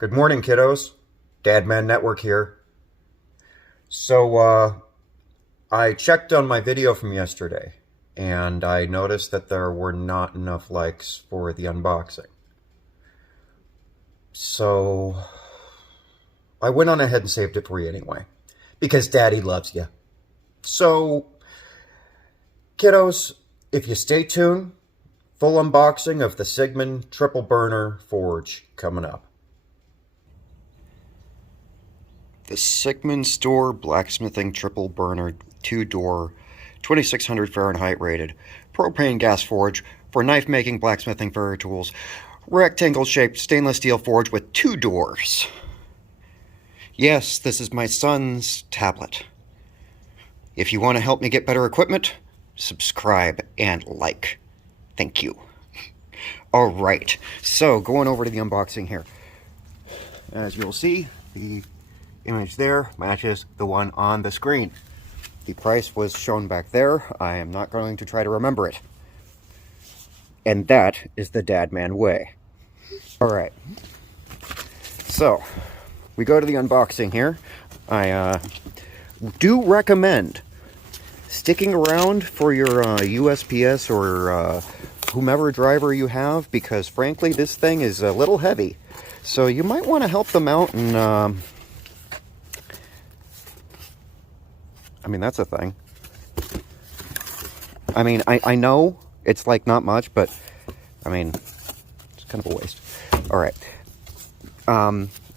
Good morning, kiddos. Dadman Network here. So, I checked on my video from yesterday, and I noticed that there were not enough likes for the unboxing. So, I went on ahead and saved it for you anyway, because Daddy loves you. So, kiddos, if you stay tuned, full unboxing of the Sigmund Triple Burner Forge coming up. The Sigmund Store Blacksmithing Triple Burner 2-door, 2600 Fahrenheit rated, propane gas forge for knife making, blacksmithing, furrier tools, rectangle shaped stainless steel forge with 2 doors. Yes, this is my son's tablet. If you want to help me get better equipment, subscribe and like. Thank you. Alright, so going over to the unboxing here. As you'll see, the image there matches the one on the screen. The price was shown back there. I am not going to try to remember it. And that is the Dadman way. Alright. So, we go to the unboxing here. I do recommend sticking around for your USPS or whomever driver you have, because frankly this thing is a little heavy. So you might want to help them out and I mean, that's a thing. I mean, I know it's like not much, but I mean, it's kind of a waste. All right.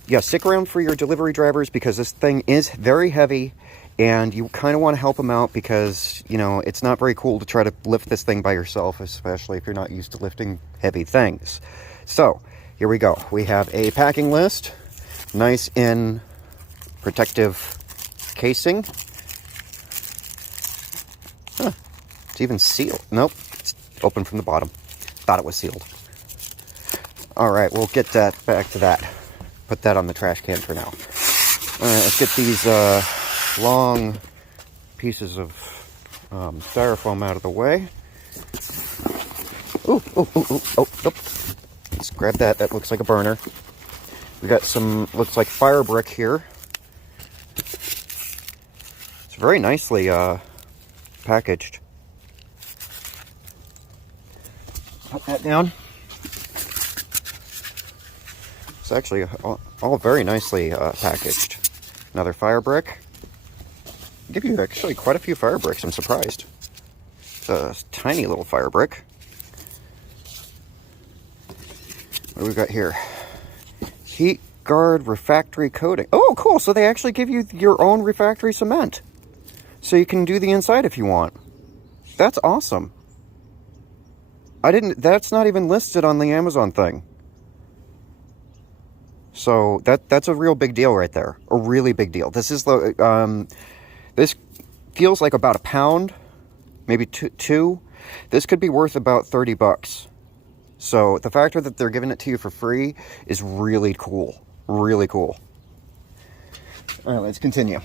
Yeah, stick around for your delivery drivers because this thing is very heavy and you kind of want to help them out because, you know, it's not very cool to try to lift this thing by yourself, especially if you're not used to lifting heavy things. So, here we go. We have a packing list, nice in protective casing. Huh. It's even sealed. Nope. It's open from the bottom. Thought it was sealed. Alright, we'll get that back to that. Put that on the trash can for now. Alright, let's get these long pieces of styrofoam out of the way. Ooh, ooh, ooh, ooh. Oh, nope. Let's grab that. That looks like a burner. We got some, looks like Firebrick here. It's very nicely packaged. Put that down. It's actually all very nicely packaged. Another Firebrick. Give you actually quite a few Firebricks. I'm surprised. It's a tiny little Firebrick. What do we got here? Heat guard refractory coating. Oh, cool! So they actually give you your own refractory cement. So you can do the inside if you want. That's awesome. That's not even listed on the Amazon thing. So that's a real big deal right there. A really big deal. This is the, this feels like about a pound, maybe two. This could be worth about 30 bucks. So the fact that they're giving it to you for free is really cool. Really cool. All right, let's continue.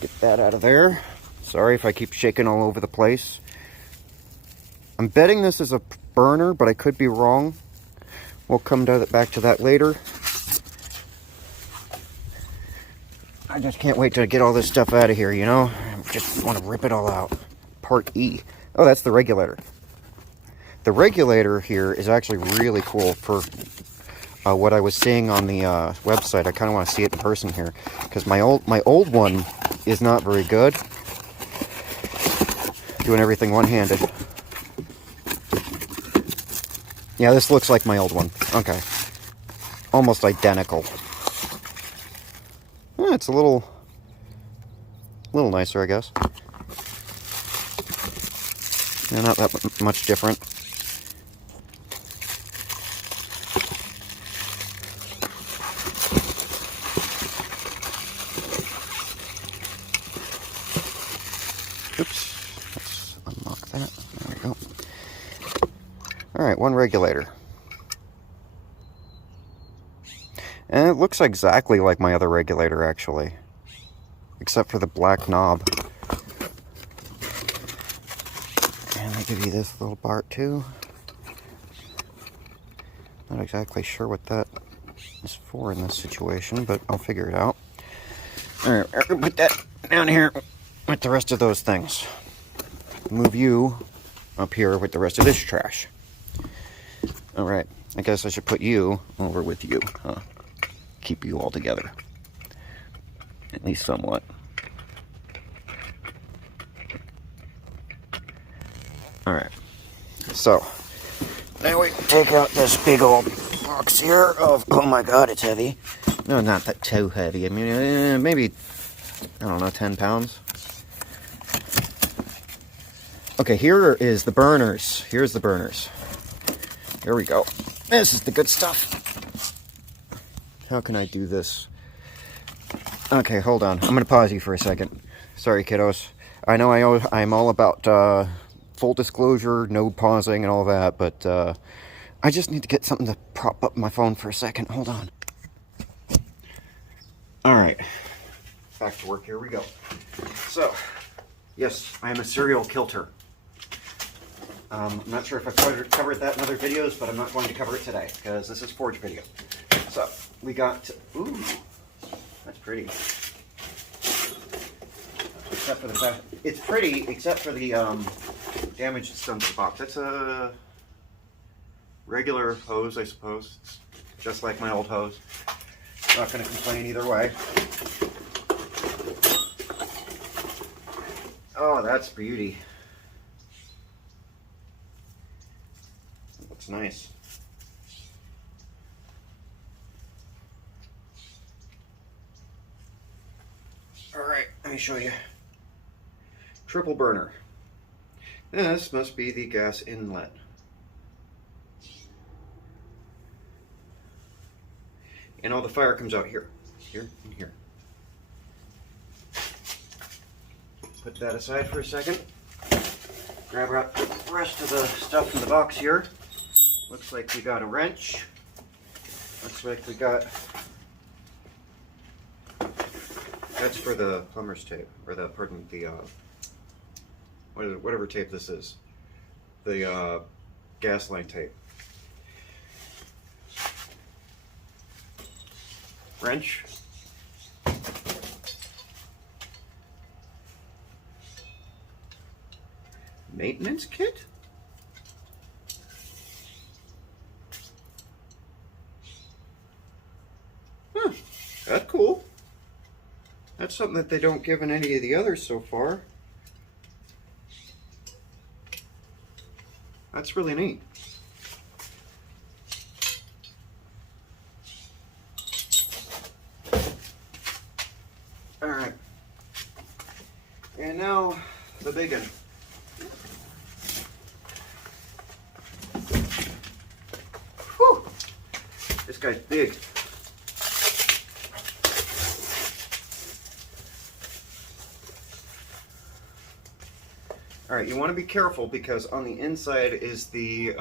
Get that out of there. Sorry if I keep shaking all over the place. I'm betting this is a burner, but I could be wrong. We'll come back to that later. I just can't wait to get all this stuff out of here, you know? I just want to rip it all out. Part E. Oh, that's the regulator. The regulator here is actually really cool for what I was seeing on the website. I kind of want to see it in person here because my old one is not very good. Doing everything one-handed. Yeah, this looks like my old one. Okay. Almost identical. Yeah, it's a little nicer, I guess. Yeah, not that much different. Oops. Let's unlock that. There we go. Alright, one regulator. And it looks exactly like my other regulator, actually. Except for the black knob. And they give you this little part, too. Not exactly sure what that is for in this situation, but I'll figure it out. Alright, we're gonna put that down here with the rest of those things. Move you up here with the rest of this trash. Alright, I guess I should put you over with you, huh? Keep you all together. At least somewhat. Alright, so now we take out this big old box here of, oh my god, it's heavy. No, not that too heavy. I mean, maybe, I don't know, 10 pounds. Okay, here is the burners. Here's the burners. Here we go. This is the good stuff. How can I do this? Okay, hold on. I'm going to pause you for a second. Sorry, kiddos. I know I'm all about full disclosure, no pausing and all that, but I just need to get something to prop up my phone for a second. Hold on. Alright. Back to work. Here we go. So, yes, I am a serial kilter. I'm not sure if I've covered that in other videos, but I'm not going to cover it today, because this is Forge video. So, we got... Ooh, that's pretty. Except for the fact... It's pretty, except for the damage that's done to the box. That's a regular hose, I suppose. It's just like my old hose. Not going to complain either way. Oh, that's beauty. Looks nice. Alright, let me show you. Triple burner. This must be the gas inlet. And all the fire comes out here. Here and here. Put that aside for a second. Grab out the rest of the stuff in the box here. Looks like we got a wrench. Looks like we got... That's for the plumber's tape, or the, pardon, the, whatever tape this is. The gas line tape. Wrench. Maintenance kit? Huh, that's cool. That's something that they don't give in any of the others so far. That's really neat. Alright. And now the big one. Whew! This guy's big. Alright, you want to be careful because on the inside is the,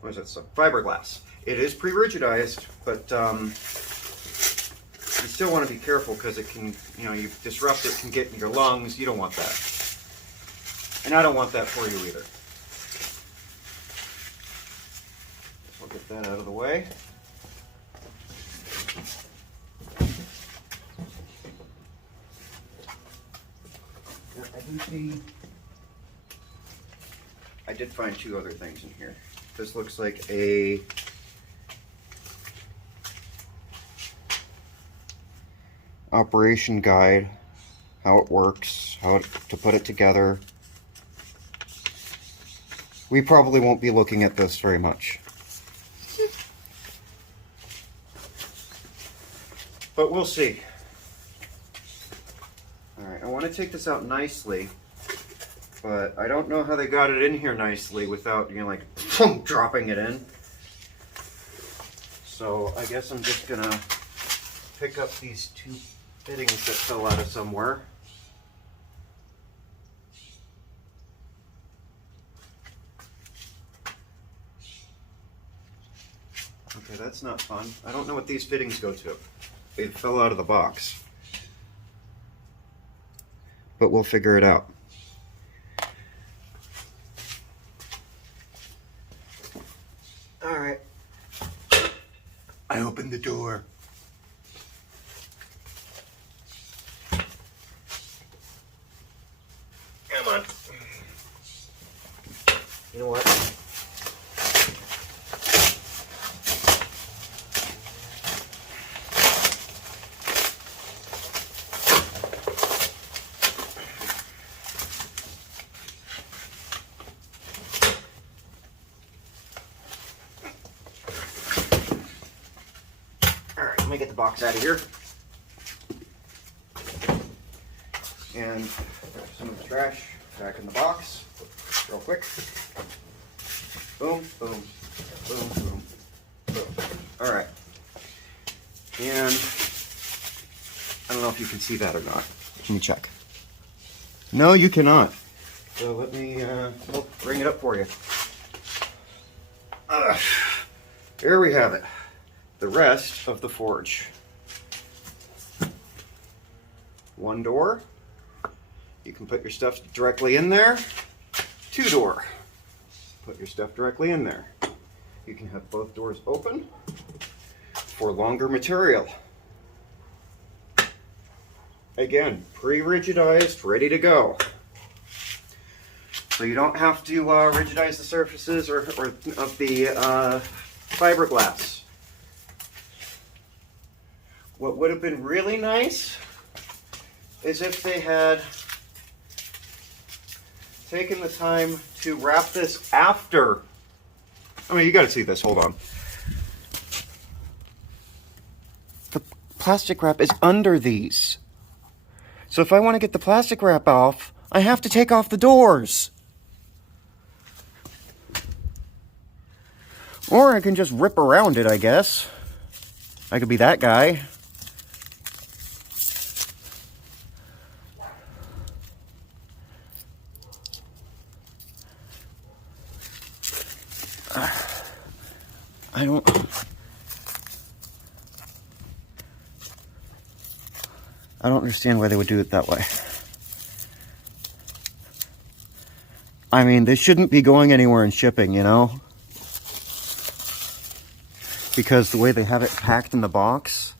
what is that stuff? Fiberglass. It is pre-rigidized, but you still want to be careful because it can, you know, you disrupt it, can get in your lungs. You don't want that. And I don't want that for you either. We'll get that out of the way. I did find two other things in here. This looks like a operation guide, how it works, to put it together. We probably won't be looking at this very much. But we'll see. Alright, I want to take this out nicely, but I don't know how they got it in here nicely without, you know, like, dropping it in. So I guess I'm just gonna pick up these two fittings that fell out of somewhere. Okay, that's not fun. I don't know what these fittings go to. They fell out of the box. But we'll figure it out. Alright. I opened the door. Come on. You know what? Alright, let me get the box out of here. And some of the trash back in the box real quick. Boom, boom, boom, boom, boom. Alright. And I don't know if you can see that or not. Let me check. No, you cannot. So let me bring it up for you. Here we have it. The rest of the forge. One door. You can put your stuff directly in there. Two door. Put your stuff directly in there. You can have both doors open for longer material. Again, pre-rigidized, ready to go. So you don't have to rigidize the surfaces or of the fiberglass. What would have been really nice is if they had taken the time to wrap this after. I mean, you got to see this. Hold on. The plastic wrap is under these. So if I want to get the plastic wrap off, I have to take off the doors. Or I can just rip around it, I guess. I could be that guy. I don't understand why they would do it that way. I mean, this shouldn't be going anywhere in shipping, you know? Because the way they have it packed in the box.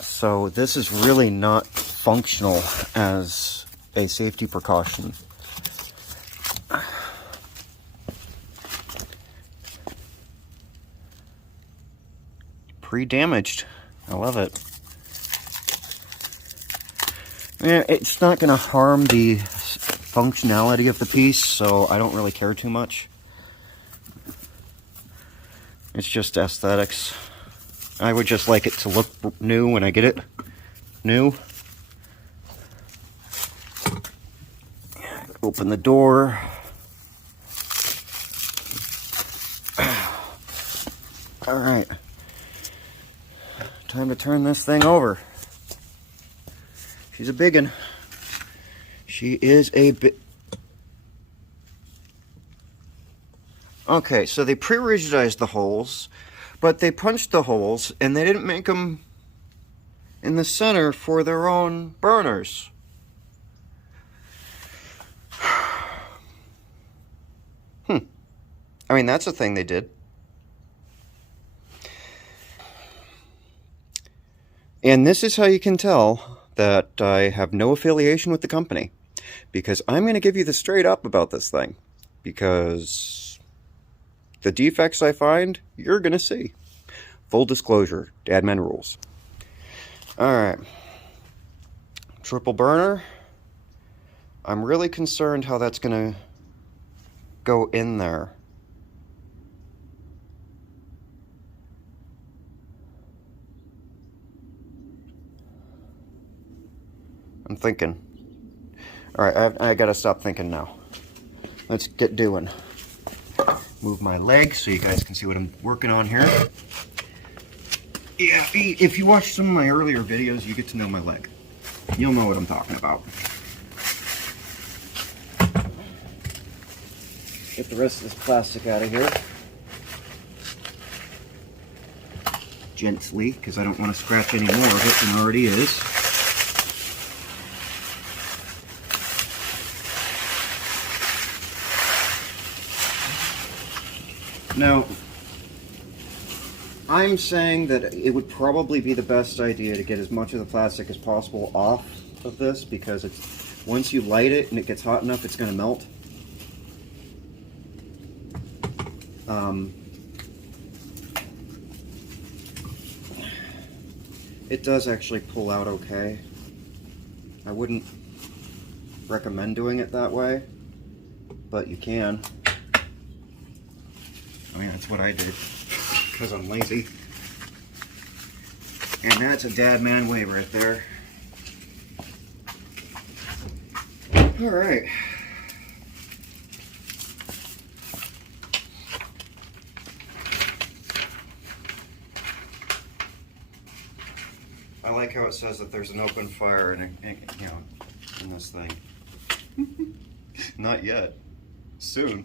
So this is really not functional as a safety precaution. Pre-damaged. I love it. Yeah, it's not going to harm the functionality of the piece, so I don't really care too much. It's just aesthetics. I would just like it to look new when I get it. New. Open the door. Alright. Time to turn this thing over. She's a biggin'. She is a bit. Okay, so they pre-rigidized the holes, but they punched the holes and they didn't make them in the center for their own burners. I mean, that's a thing they did. And this is how you can tell that I have no affiliation with the company. Because I'm going to give you the straight up about this thing. Because the defects I find, you're going to see. Full disclosure, Dadman rules. Alright. Triple burner. I'm really concerned how that's going to go in there. I'm thinking. Alright, I gotta stop thinking now. Let's get doing. Move my leg so you guys can see what I'm working on here. Yeah, if you watch some of my earlier videos, you get to know my leg. You'll know what I'm talking about. Get the rest of this plastic out of here. Gently, because I don't want to scratch any more of it than already is. Now, I'm saying that it would probably be the best idea to get as much of the plastic as possible off of this, because it's once you light it and it gets hot enough, it's going to melt. It does actually pull out okay. I wouldn't recommend doing it that way, but you can. I mean, that's what I did, because I'm lazy. And that's a dad man way right there. Alright. I like how it says that there's an open fire in this thing. Not yet. Soon.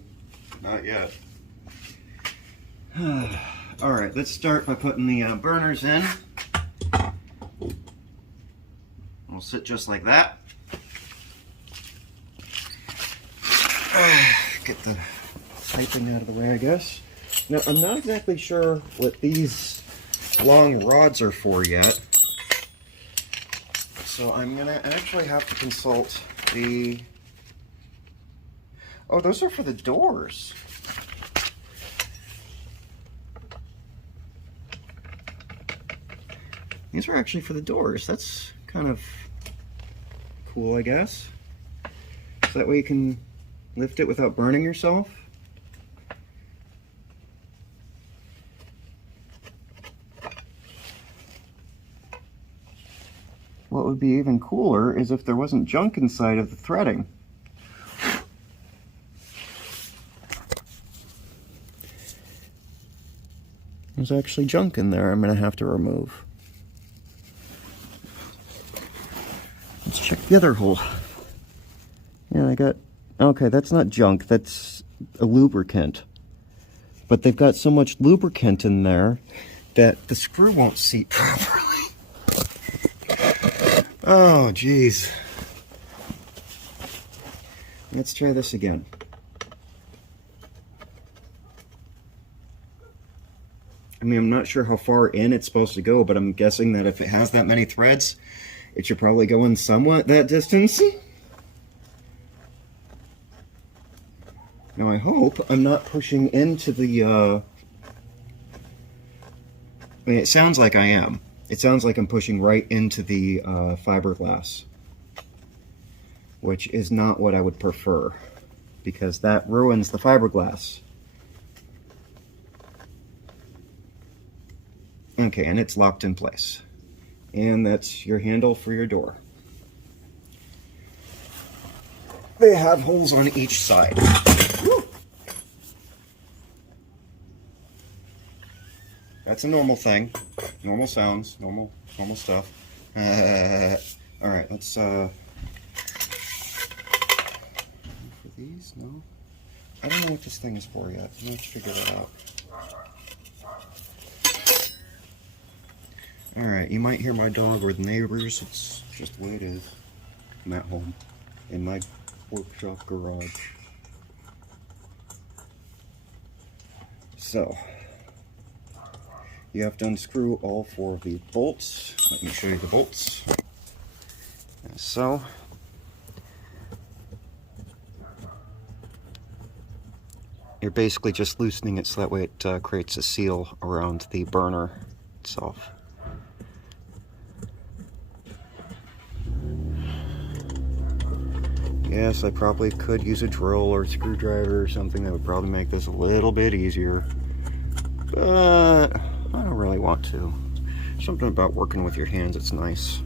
Not yet. Alright, let's start by putting the burners in. We'll sit just like that. Get the piping out of the way, I guess. Now, I'm not exactly sure what these long rods are for yet. So I'm going to actually have to consult the... Oh, those are for the doors. These are actually for the doors. That's kind of cool, I guess. So that way you can lift it without burning yourself. What would be even cooler is if there wasn't junk inside of the threading. There's actually junk in there I'm going to have to remove. Let's check the other hole. Yeah, I got... Okay, that's not junk, that's a lubricant. But they've got so much lubricant in there that the screw won't seat properly. Oh, geez. Let's try this again. I mean, I'm not sure how far in it's supposed to go, but I'm guessing that if it has that many threads, it should probably go in somewhat that distance. Now I hope I'm not pushing into the, I mean, it sounds like I am. It sounds like I'm pushing right into the fiberglass, which is not what I would prefer, because that ruins the fiberglass. Okay, and it's locked in place. And that's your handle for your door. They have holes on each side. Woo! That's a normal thing. Normal sounds, normal stuff. Alright, let's for these, no? I don't know what this thing is for yet. I'm gonna have to figure that out. Alright, you might hear my dog or the neighbors. It's just the way it is. I'm at home. In my workshop garage. So, you have to unscrew all 4 of the bolts. Let me show you the bolts. As so. You're basically just loosening it so that way it creates a seal around the burner itself. Yes, I probably could use a drill or a screwdriver or something that would probably make this a little bit easier. But I don't really want to. Something about working with your hands, it's nice.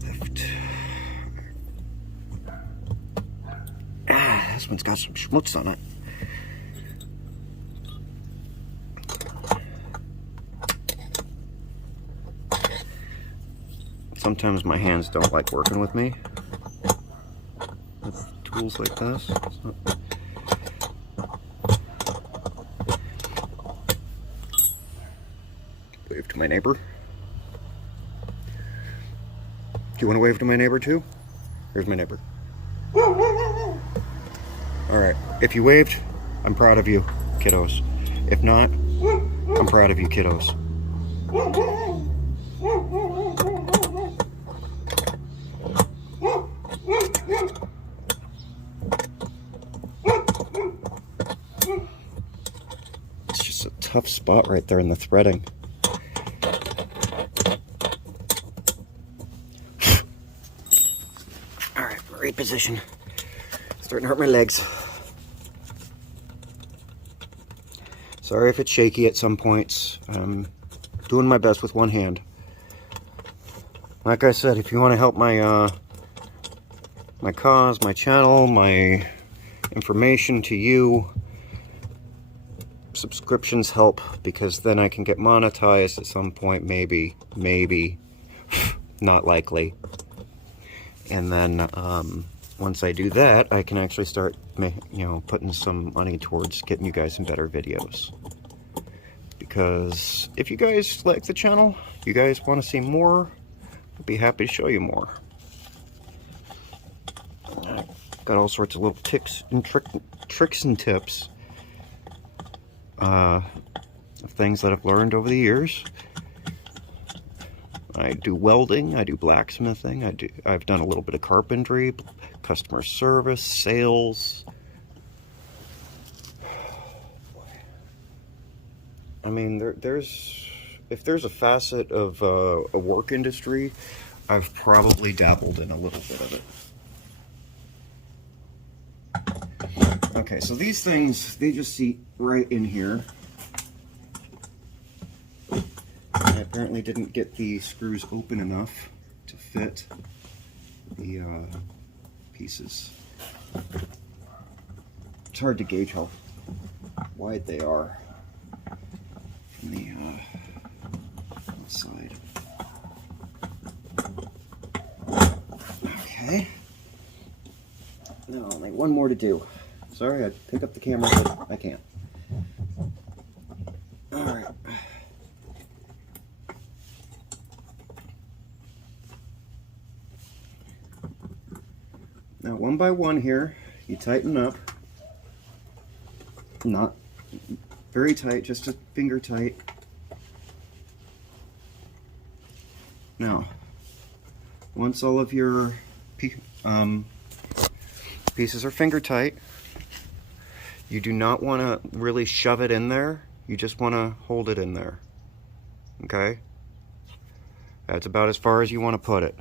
Lift. This one's got some schmutz on it. Sometimes my hands don't like working with me with tools like this. Wave to my neighbor. Do you want to wave to my neighbor too? Here's my neighbor. Alright, if you waved, I'm proud of you, kiddos. If not, I'm proud of you, kiddos. It's just a tough spot right there in the threading. Alright, reposition. Starting to hurt my legs. Sorry if it's shaky at some points. I'm doing my best with one hand. Like I said, if you want to help my my cause, my channel, my information to you, subscriptions help, because then I can get monetized at some point, maybe, not likely. And then once I do that, I can actually start, putting some money towards getting you guys some better videos. Because if you guys like the channel, you guys want to see more, I'd be happy to show you more. I've got all sorts of little tricks and tips of things that I've learned over the years. I do welding, I do blacksmithing, I've done a little bit of carpentry, customer service, sales. I mean, if there's a facet of a work industry, I've probably dabbled in a little bit of it. Okay, so these things, they just seat right in here. I apparently didn't get the screws open enough to fit the pieces. It's hard to gauge how wide they are from the side. Okay. Now, only one more to do. Sorry, I'd pick up the camera, but I can't. Alright. Now, one by one here, you tighten up. Not very tight, just a finger tight. Now, once all of your pieces are finger tight, you do not want to really shove it in there. You just want to hold it in there. Okay? That's about as far as you want to put it.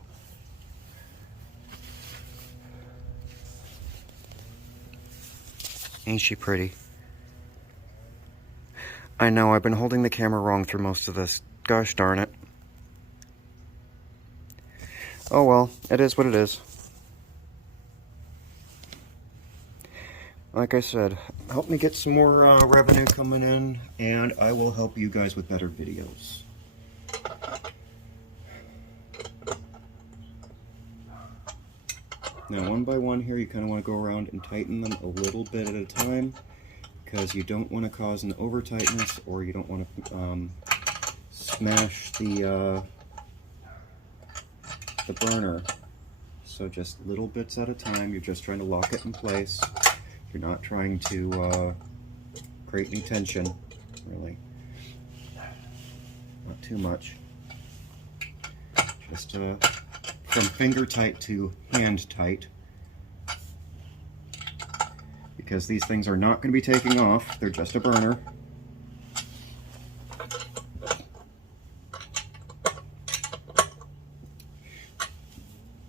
Ain't she pretty? I know, I've been holding the camera wrong through most of this. Gosh darn it. Oh well, it is what it is. Like I said, help me get some more revenue coming in, and I will help you guys with better videos. Now, one by one here, you kind of want to go around and tighten them a little bit at a time, because you don't want to cause an over tightness, or you don't want to smash the burner. So just little bits at a time. You're just trying to lock it in place. You're not trying to create any tension, really. Not too much. Just from finger tight to hand tight. Because these things are not going to be taking off. They're just a burner.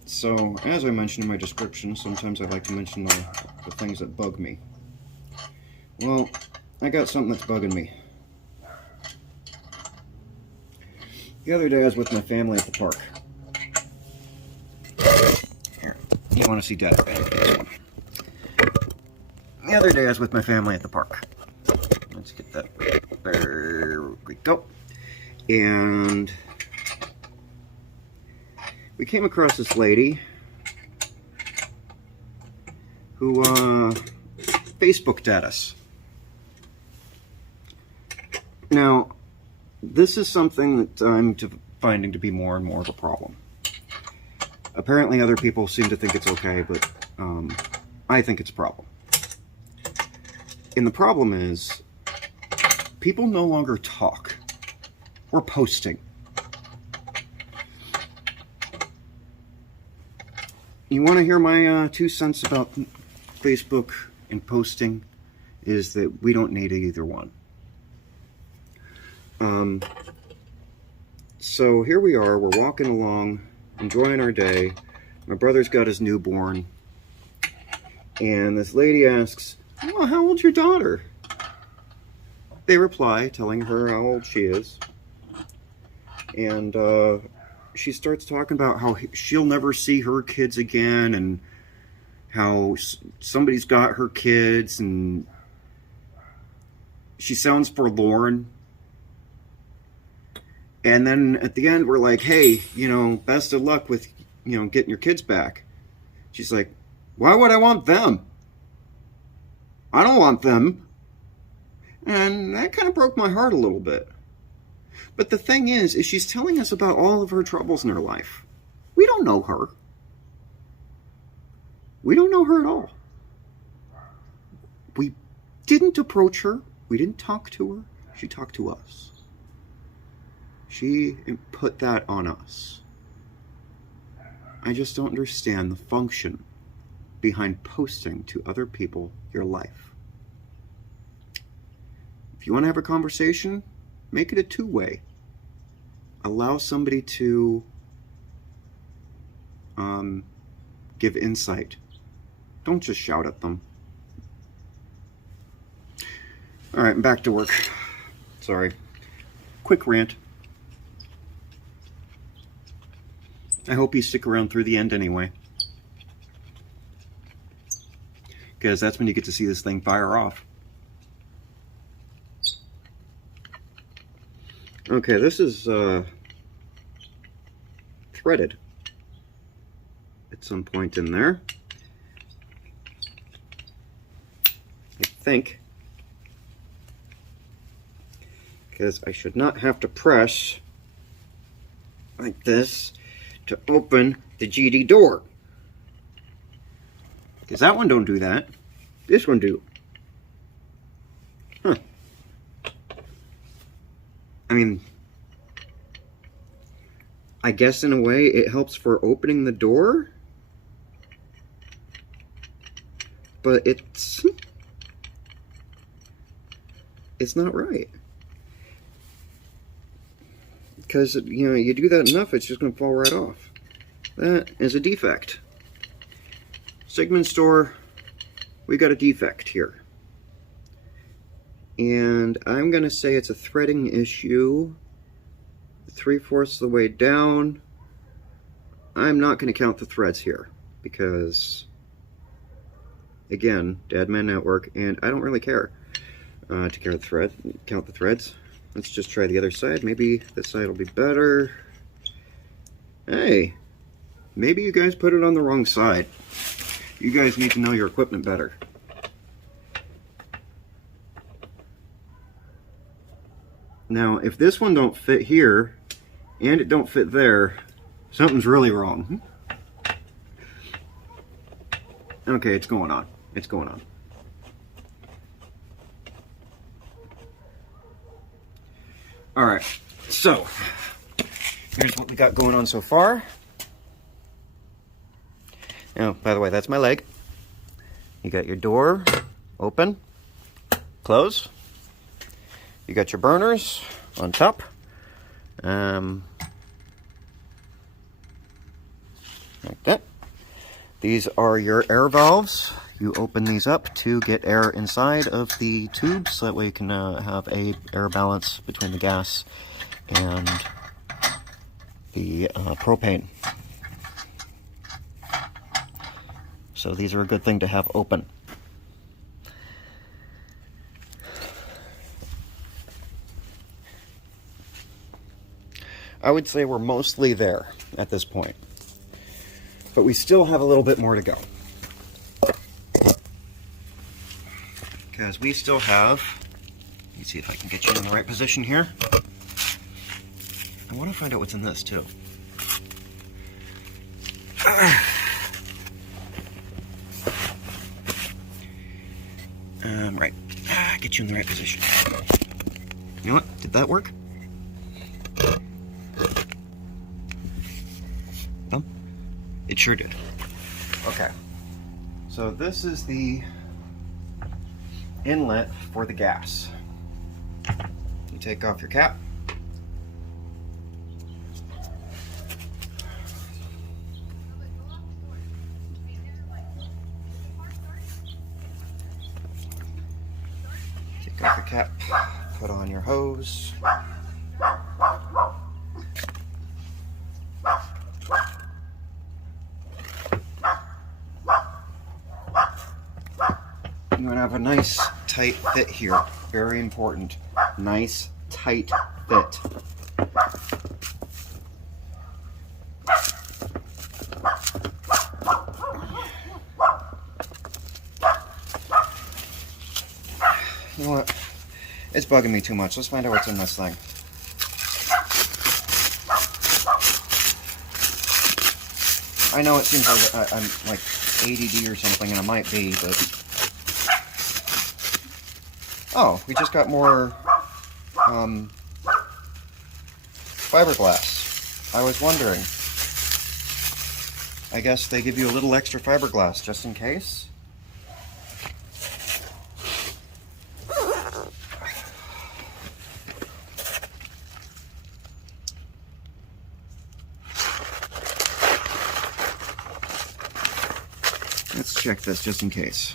So, as I mentioned in my description, sometimes I like to mention the things that bug me. Well, I got something that's bugging me. The other day I was with my family at the park. Here, you want to see Dad bang this one. The other day I was with my family at the park. Let's get that. There we go. And we came across this lady who Facebooked at us. Now, this is something that I'm finding to be more and more of a problem. Apparently other people seem to think it's okay, but I think it's a problem. And the problem is, people no longer talk. We're posting. You want to hear my 2 cents about Facebook and posting? Is that we don't need either one. So here we are, we're walking along, enjoying our day. My brother's got his newborn. And this lady asks, "Well, how old's your daughter?" They reply, telling her how old she is. And she starts talking about how she'll never see her kids again, and how somebody's got her kids, and she sounds forlorn. And then at the end, we're like, "Hey, best of luck with, getting your kids back." She's like, "Why would I want them? I don't want them." And that kind of broke my heart a little bit. But the thing is she's telling us about all of her troubles in her life. We don't know her. We don't know her at all. We didn't approach her. We didn't talk to her. She talked to us. She put that on us. I just don't understand the function behind posting to other people your life. If you want to have a conversation, make it a two-way. Allow somebody to give insight. Don't just shout at them. All right, I'm back to work. Sorry. Quick rant. I hope you stick around through the end anyway, because that's when you get to see this thing fire off. Okay, this is threaded at some point in there, I think, because I should not have to press like this to open the GD door, because that one don't do that. This one do. Huh. I mean, I guess in a way it helps for opening the door, but it's not right. Because, you do that enough, it's just going to fall right off. That is a defect. Sigmund store, we got a defect here. And I'm going to say it's a threading issue. 3/4 of the way down. I'm not going to count the threads here, because, again, Dadman Network, and I don't really care to count the threads. Let's just try the other side. Maybe this side will be better. Hey, maybe you guys put it on the wrong side. You guys need to know your equipment better. Now, if this one don't fit here, and it don't fit there, something's really wrong. Okay, it's going on. It's going on. Alright, so here's what we got going on so far. Now, by the way, that's my leg. You got your door open, close. You got your burners on top. Like that. These are your air valves. You open these up to get air inside of the tube, so that way you can have a air balance between the gas and the propane. So these are a good thing to have open. I would say we're mostly there at this point, but we still have a little bit more to go. Because we still have, let me see if I can get you in the right position here. I want to find out what's in this too. the right position. You know what? Did that work? Well, it sure did. Okay. So this is the inlet for the gas. You take off your cap. Take off your cap, put on your hose. You want to have a nice tight fit here. Very important. Nice tight fit. You know what? It's bugging me too much. Let's find out what's in this thing. I know it seems like I'm like ADD or something, and I might be, but... Oh, we just got more fiberglass. I was wondering. I guess they give you a little extra fiberglass just in case. Let's check this just in case.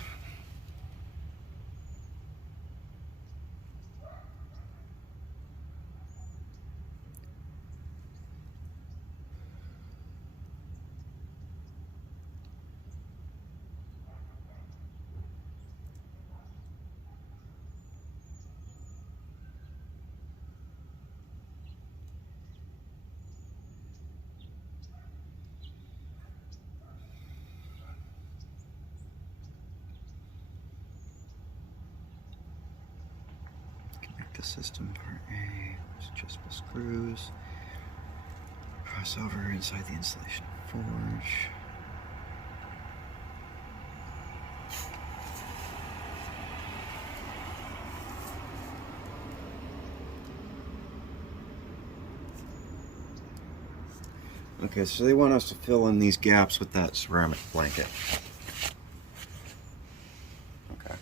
The system part A, adjustable screws, crossover inside the insulation forge. Okay, so they want us to fill in these gaps with that ceramic blanket. Okay.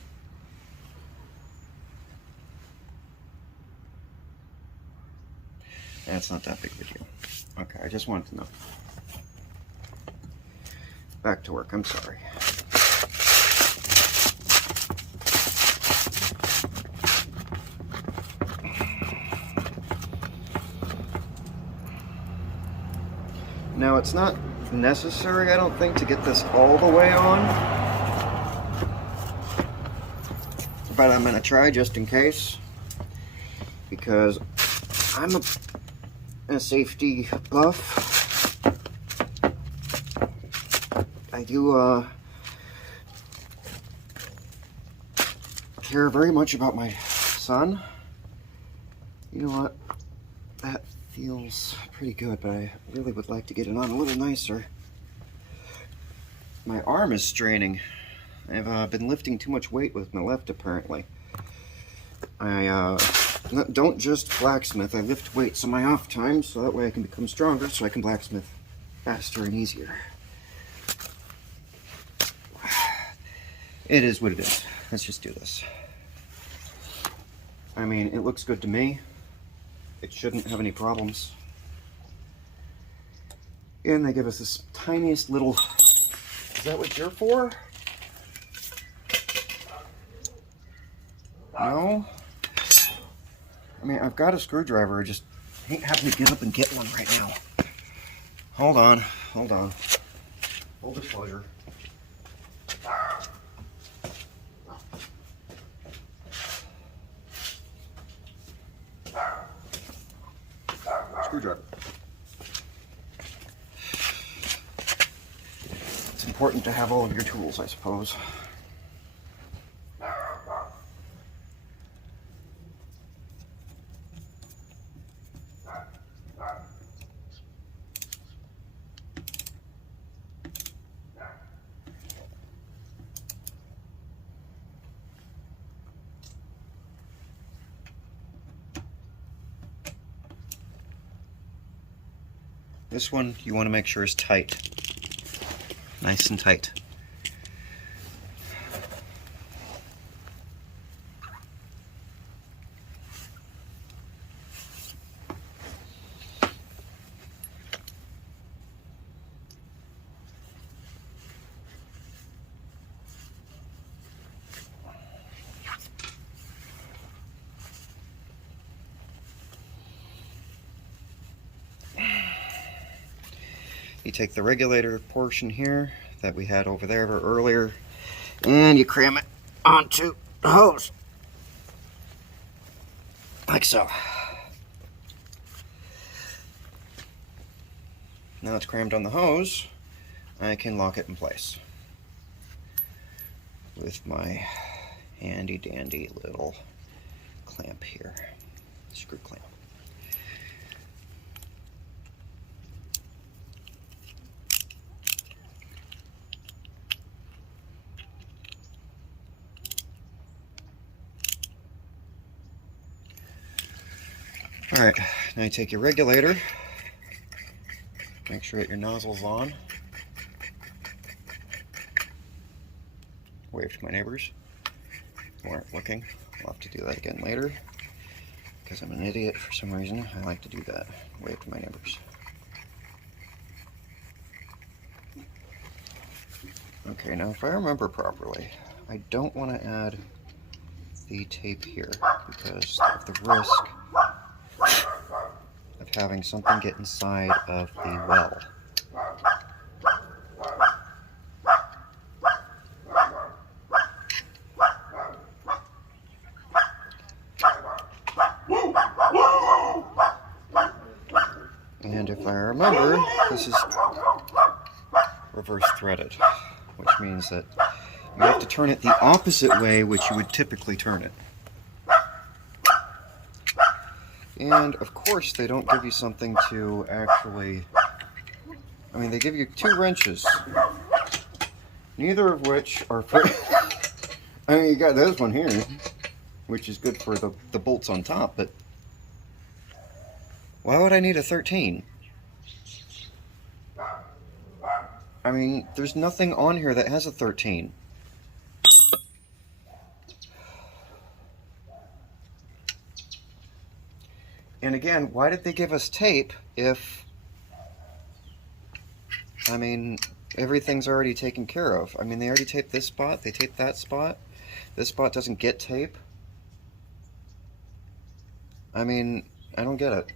That's not that big of a deal. Okay, I just wanted to know. Back to work, I'm sorry. Now, it's not necessary, I don't think, to get this all the way on. But I'm going to try just in case. Because I'm a safety buff. I do care very much about my son. You know what? That feels pretty good, but I really would like to get it on a little nicer. My arm is straining. I've been lifting too much weight with my left, apparently. I don't just blacksmith, I lift weights on my off time, so that way I can become stronger, so I can blacksmith faster and easier. It is what it is. Let's just do this. I mean, it looks good to me. It shouldn't have any problems. And they give us this tiniest little... Is that what you're for? No? I mean, I've got a screwdriver, I just ain't having to get up and get one right now. Hold on, hold on. Full disclosure. Screwdriver. It's important to have all of your tools, I suppose. This one you want to make sure is tight. Nice and tight. You take the regulator portion here that we had over there earlier, and you cram it onto the hose, like so. Now it's crammed on the hose, I can lock it in place with my handy dandy little clamp here, screw clamp. Alright, now you take your regulator, make sure that your nozzle's on. Wave to my neighbors who aren't looking. I'll have to do that again later because I'm an idiot for some reason. I like to do that. Wave to my neighbors. Okay, now if I remember properly, I don't want to add the tape here because of the risk of having something get inside of the well. And if I remember, this is reverse threaded, which means that you have to turn it the opposite way which you would typically turn it. And of course they don't give you something to actually, I mean they give you 2 wrenches, neither of which are for, I mean you got this one here, which is good for the bolts on top, but why would I need a 13? I mean, there's nothing on here that has a 13. And again, why did they give us tape if, I mean, everything's already taken care of? I mean, they already taped this spot, they taped that spot. This spot doesn't get tape. I mean, I don't get it.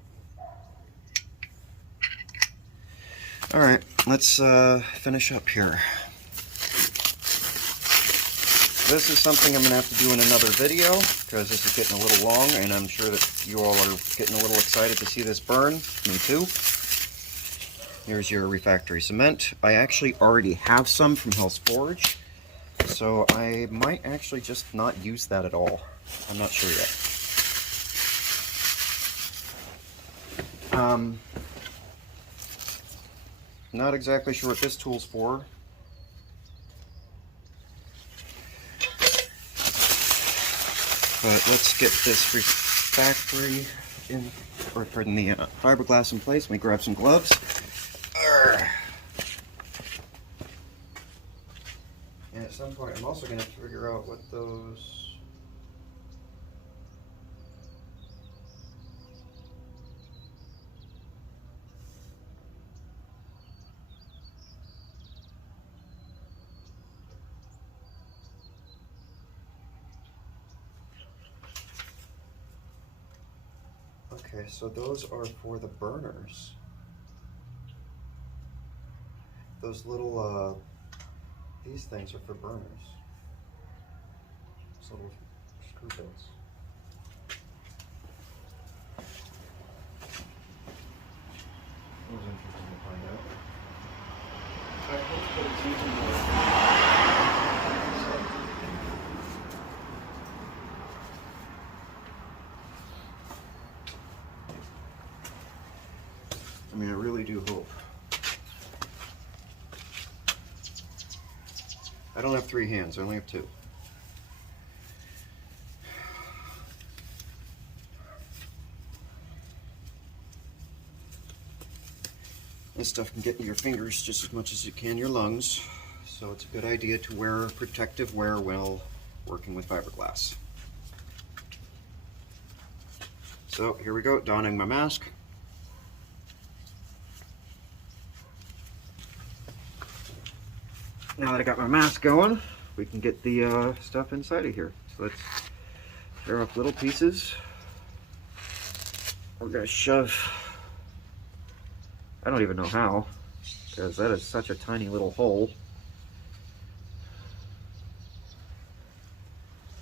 Alright, let's finish up here. This is something I'm going to have to do in another video, because this is getting a little long, and I'm sure that you all are getting a little excited to see this burn. Me too. Here's your refractory cement. I actually already have some from Hell's Forge, so I might actually just not use that at all. I'm not sure yet. Not exactly sure what this tool's for. But let's get this refractory in, or pardon the fiberglass in place. Let me grab some gloves. And at some point I'm also going to figure out what those... Okay, so those are for the burners. Those little, these things are for burners. Those little screw bits. That was interesting to find out. I hope that it's using I mean, I really do hope. I don't have 3 hands, I only have 2. This stuff can get in your fingers just as much as it can your lungs, so it's a good idea to wear protective wear while working with fiberglass. So here we go, donning my mask. Now that I got my mask going, we can get the stuff inside of here. So let's tear off little pieces. We're gonna shove, I don't even know how, because that is such a tiny little hole.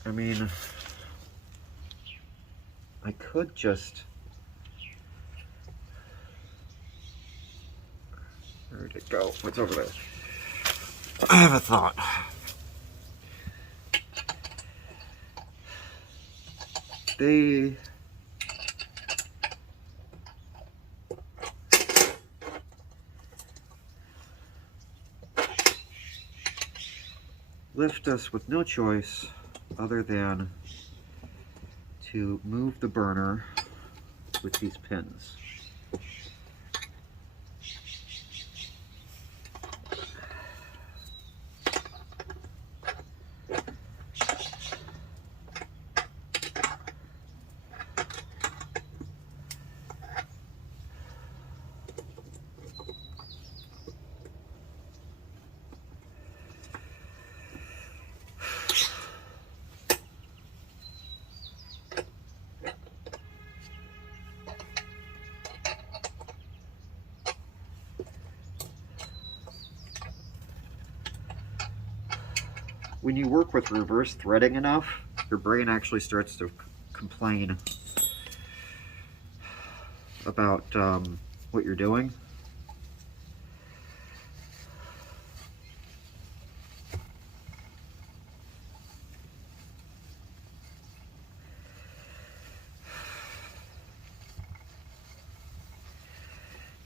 I mean, I could just, where'd it go? What's over there? I have a thought. They left us with no choice other than to move the burner with these pins. When you work with reverse threading enough, your brain actually starts to complain about what you're doing.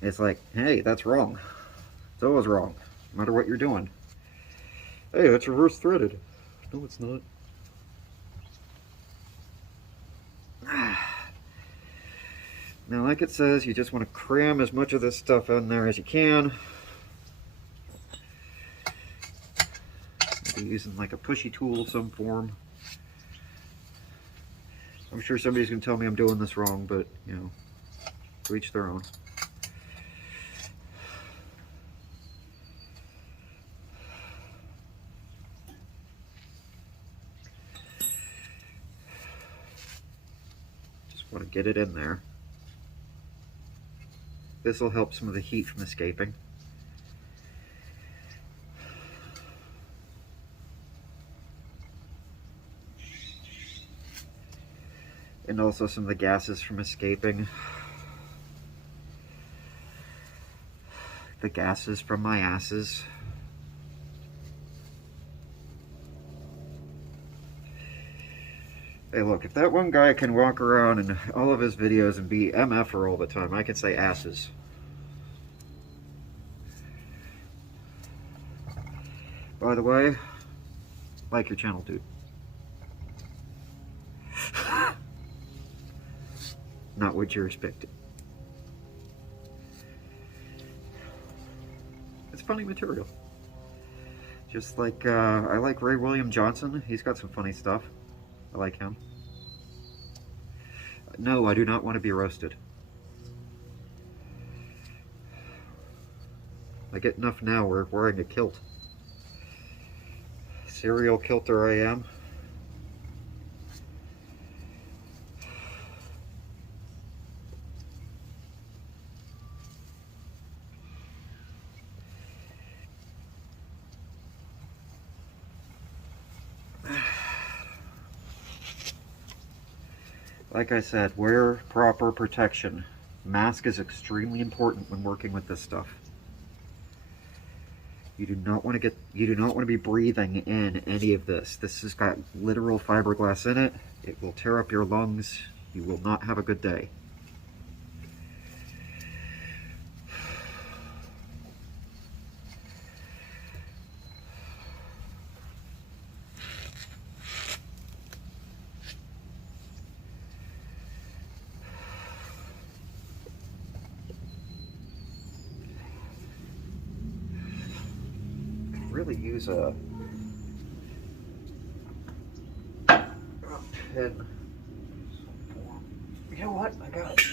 It's like, hey, that's wrong. It's always wrong, no matter what you're doing. Hey, that's reverse threaded. No, it's not. Now, like it says, you just want to cram as much of this stuff in there as you can. Maybe using like a pushy tool of some form. I'm sure somebody's going to tell me I'm doing this wrong, but, you know, to each their own. Want to get it in there. This will help some of the heat from escaping. And also some of the gases from escaping. The gases from my asses. Hey look, if that one guy can walk around in all of his videos and be MFer all the time, I can say asses. By the way, like your channel, dude. Not what you're expecting. It's funny material. Just like, I like Ray William Johnson. He's got some funny stuff. I like him. No, I do not want to be roasted. I get enough now wearing a kilt. Serial kilter I am. Like I said, wear proper protection. Mask is extremely important when working with this stuff. You do not want to be breathing in any of this. This has got literal fiberglass in it. It will tear up your lungs. You will not have a good day. really use a pin. You know what? I got it.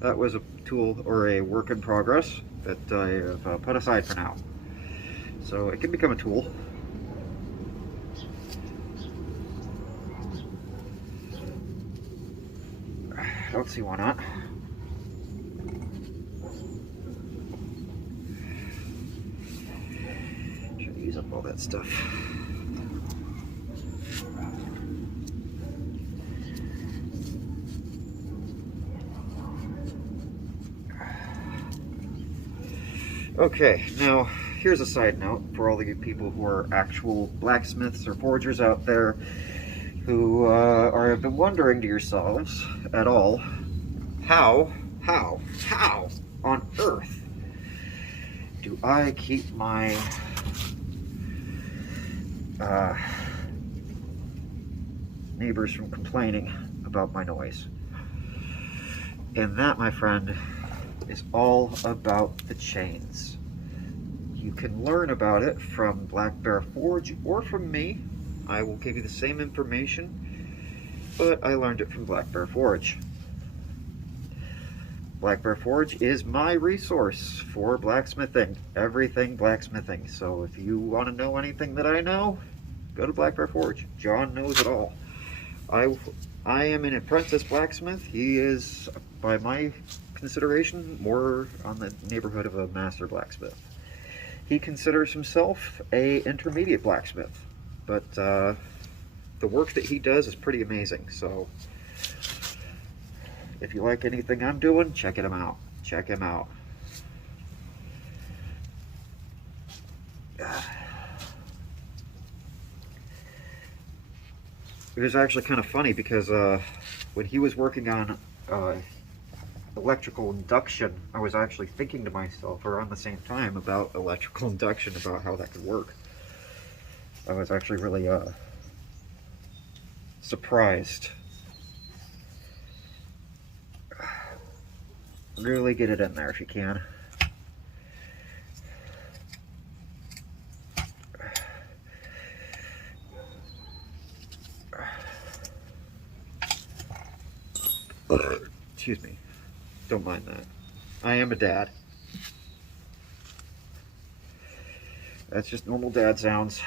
That was a tool or a work in progress that I have put aside for now. So it can become a tool. I don't see why not. Should use up all that stuff. Okay, now here's a side note for all of you people who are actual blacksmiths or forgers out there who have been wondering to yourselves at all, how on earth do I keep my neighbors from complaining about my noise? And that, my friend, is all about the chains. You can learn about it from Black Bear Forge or from me. I will give you the same information, but I learned it from Black Bear Forge. Black Bear Forge is my resource for blacksmithing, everything blacksmithing. So if you want to know anything that I know, go to Black Bear Forge. John knows it all. I am an apprentice blacksmith. He is, by my consideration, more on the neighborhood of a master blacksmith. He considers himself an intermediate blacksmith, but the work that he does is pretty amazing. So if you like anything I'm doing, check him out. Check him out. It was actually kind of funny because when he was working on electrical induction, I was actually thinking to myself around the same time about electrical induction, about how that could work. I was actually really surprised. Really get it in there if you can. Excuse me. Don't mind that. I am a dad. That's just normal dad sounds.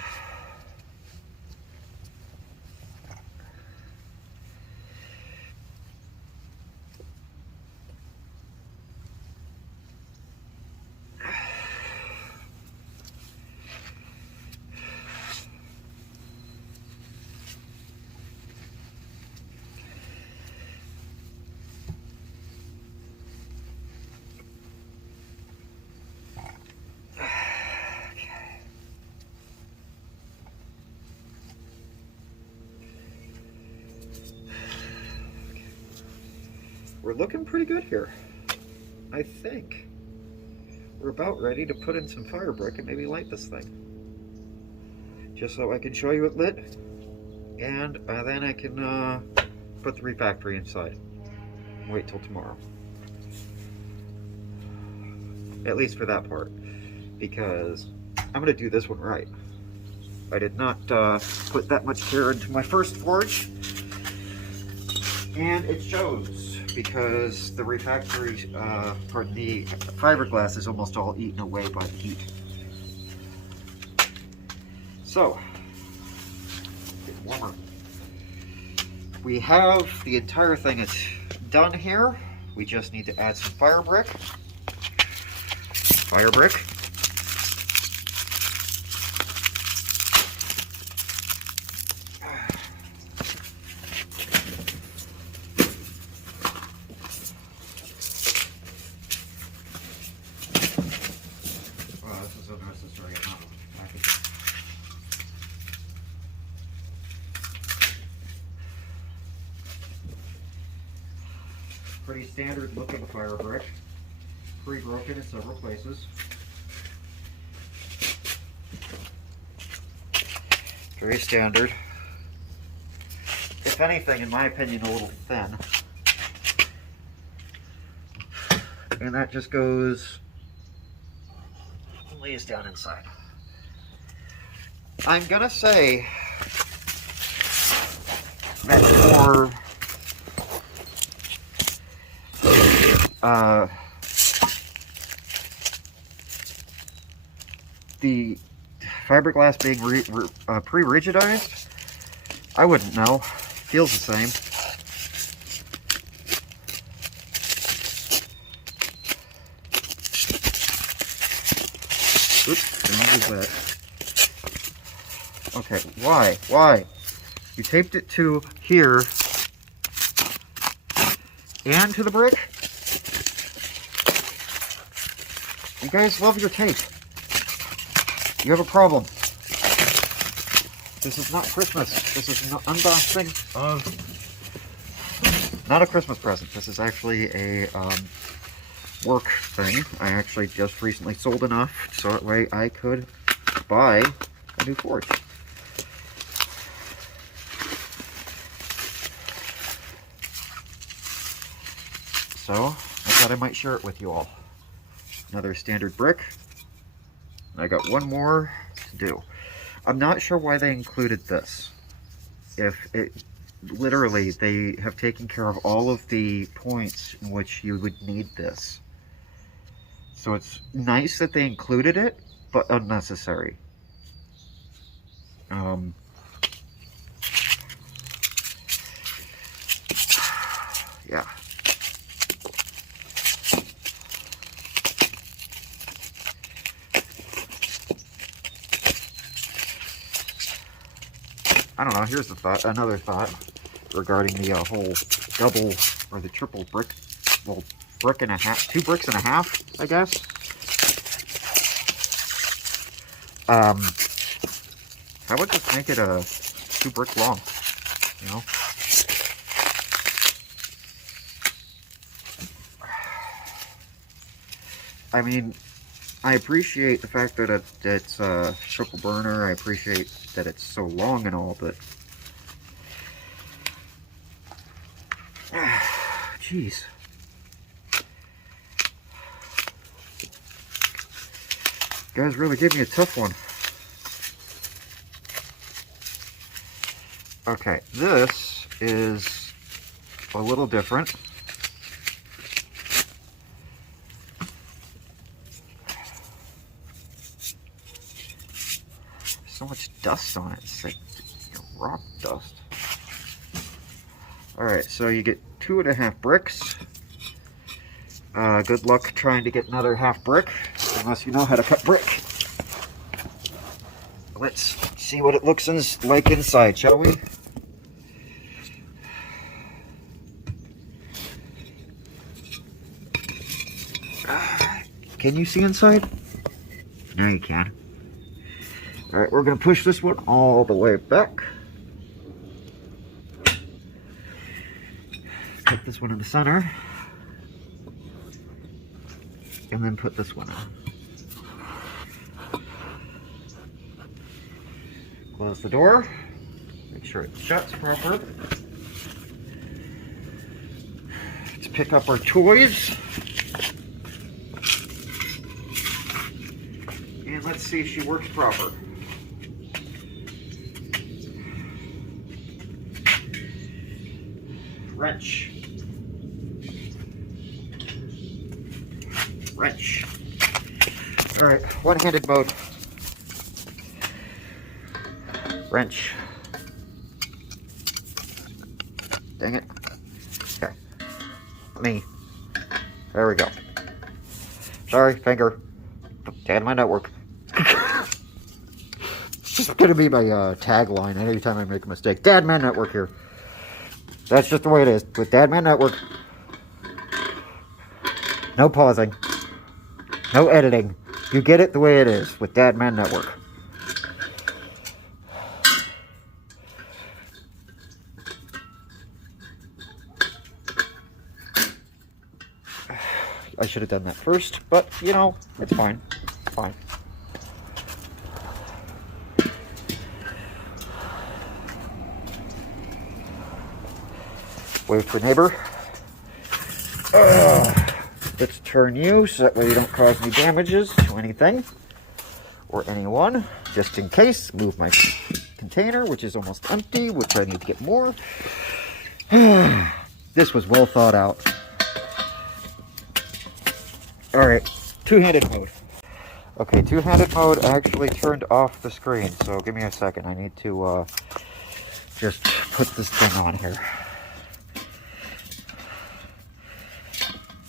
We're looking pretty good here. I think we're about ready to put in some Firebrick and maybe light this thing. Just so I can show you it lit, and then I can put the Refractory inside. Wait till tomorrow. At least for that part, because I'm going to do this one right. I did not put that much care into my first forge, and it shows. Because the refractory, the fiberglass is almost all eaten away by the heat. So, get warmer. We have the entire thing is done here. We just need to add some Firebrick. Firebrick. Pretty standard looking Firebrick, pre-broken in several places. Very standard. If anything, in my opinion, a little thin. And that just goes, lays down inside. I'm gonna say that for the fiberglass being pre-rigidized, I wouldn't know. Feels the same. Oops, don't use that. Okay, why? Why? You taped it to here and to the brick? You guys love your tape. You have a problem. This is not Christmas. This is an unboxing of... Not a Christmas present. This is actually a work thing. I actually just recently sold enough so that way I could buy a new forge. So, I thought I might share it with you all. Another standard brick. I got one more to do. I'm not sure why they included this. If it, literally, they have taken care of all of the points in which you would need this. So it's nice that they included it, but unnecessary. Yeah. I don't know, here's the thought, another thought regarding the whole double or the triple brick, well, brick and a half, 2 bricks and a half, I guess. How about just make it a 2 brick long, you know? I mean, I appreciate the fact that it's a triple burner. I appreciate that it's so long and all, but... Jeez. You guys really gave me a tough one. Okay, this is a little different. So much dust on it. It's like rock dust. Alright, so you get 2.5 bricks. Good luck trying to get another half brick, unless you know how to cut brick. Let's see what it looks like inside, shall we? Can you see inside? No, you can. Alright, we're going to push this one all the way back. Put this one in the center. And then put this one on. Close the door. Make sure it shuts proper. Let's pick up our toys. And let's see if she works proper. Wrench. Wrench. Alright, one-handed mode. Wrench. Dang it. Okay. Me. There we go. Sorry, finger. Dad, my network. This is gonna be my tagline every time I make a mistake. Dad, man network here. That's just the way it is. With Dad, man network. No pausing. No editing. You get it the way it is with Dad, man network. I should have done that first, but you know, it's fine. It's fine. Wave for neighbor. Let's turn you so that way you don't cause any damages to anything or anyone. Just in case, move my container, which is almost empty, which I need to get more. This was well thought out. Alright, two-handed mode. Okay, two-handed mode actually turned off the screen, so give me a second. I need to just put this thing on here.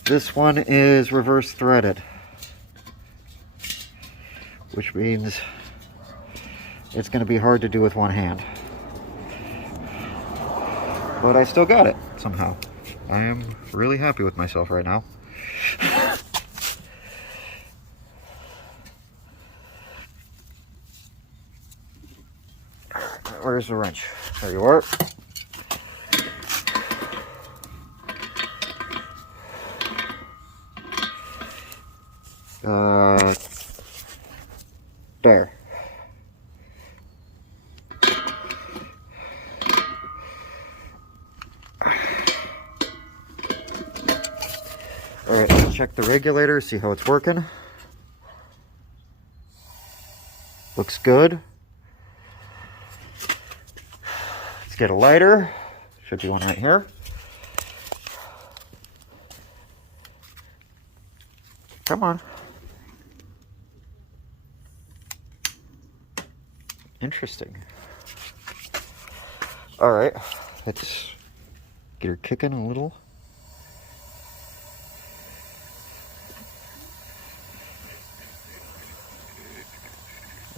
This one is reverse threaded, which means it's going to be hard to do with one hand. But I still got it somehow. I am really happy with myself right now. Where's the wrench? There you are. There. Alright, let's check the regulator, see how it's working. Looks good. Let's get a lighter. Should be one right here. Come on. Interesting. Alright, let's get her kicking a little.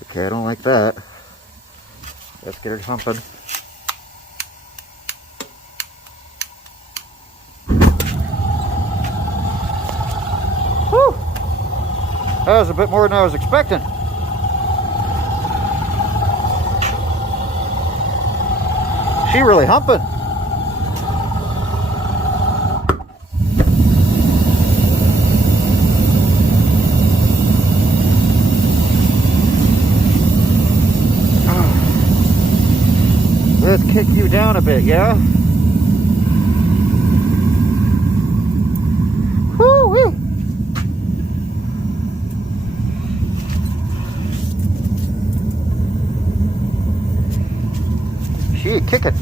Okay, I don't like that. Let's get her humping. Whew! That was a bit more than I was expecting. She really humping. Let's kick you down a bit, yeah? Woo-wee! She kicking.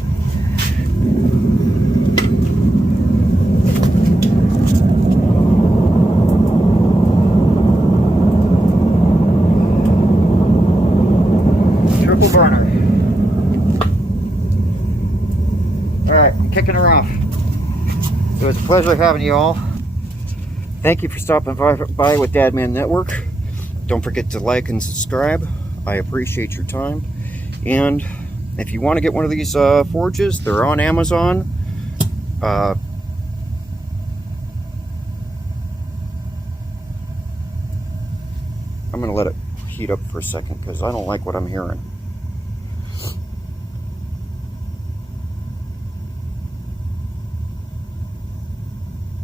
Triple burner. Alright, I'm kicking her off. It was a pleasure having you all. Thank you for stopping by with Dadman Network. Don't forget to like and subscribe. I appreciate your time. And if you want to get one of these forges, they're on Amazon. I'm going to let it heat up for a second because I don't like what I'm hearing.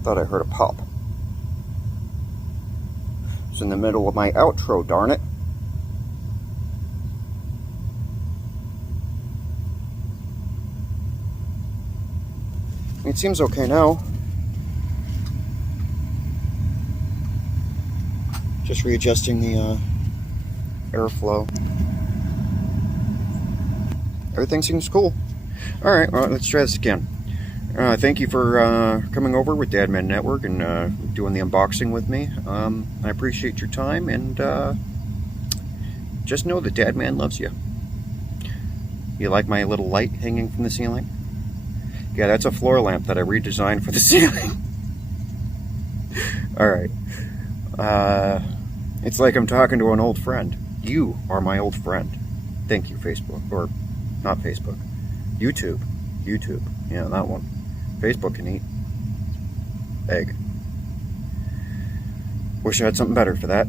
Thought I heard a pop. It's in the middle of my outro, darn it. It seems okay now. Just readjusting the airflow. Everything seems cool. Alright, well, let's try this again. Thank you for coming over with Dadman Network and doing the unboxing with me. I appreciate your time, and just know that Dadman loves you. You like my little light hanging from the ceiling? Yeah, that's a floor lamp that I redesigned for the ceiling. Alright. It's like I'm talking to an old friend. You are my old friend. Thank you, Facebook. Or, not Facebook. YouTube. YouTube. Yeah, that one. Facebook can eat egg. Wish I had something better for that.